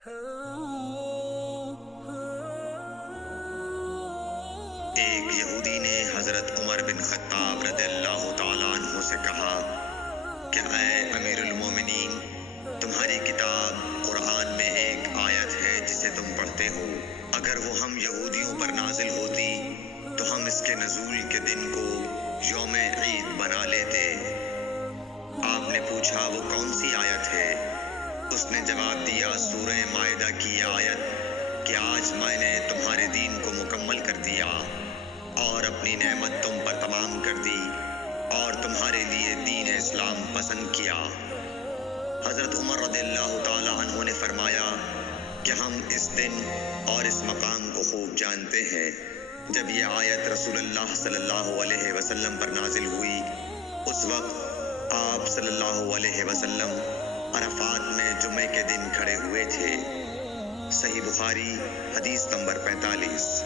ایک یہودی نے حضرت عمر بن خطاب رضی اللہ تعالیٰ عنہ سے کہا کہ اے امیر المومنین، تمہاری کتاب قرآن میں ایک آیت ہے جسے تم پڑھتے ہو، اگر وہ ہم یہودیوں پر نازل ہوتی تو ہم اس کے نزول کے دن کو یوم عید بنا لیتے۔ آپ نے پوچھا وہ کون سی آیت ہے؟ اس نے جواب دیا سورہ مائدہ کی یہ آیت کہ آج میں نے تمہارے دین کو مکمل کر دیا اور اپنی نعمت تم پر تمام کر دی اور تمہارے لیے دین اسلام پسند کیا۔ حضرت عمر رضی اللہ تعالی عنہ نے فرمایا کہ ہم اس دن اور اس مقام کو خوب جانتے ہیں۔ جب یہ آیت رسول اللہ صلی اللہ علیہ وسلم پر نازل ہوئی، اس وقت آپ صلی اللہ علیہ وسلم عرفات میں جمعے کے دن کھڑے ہوئے تھے۔ صحیح بخاری حدیث نمبر 45۔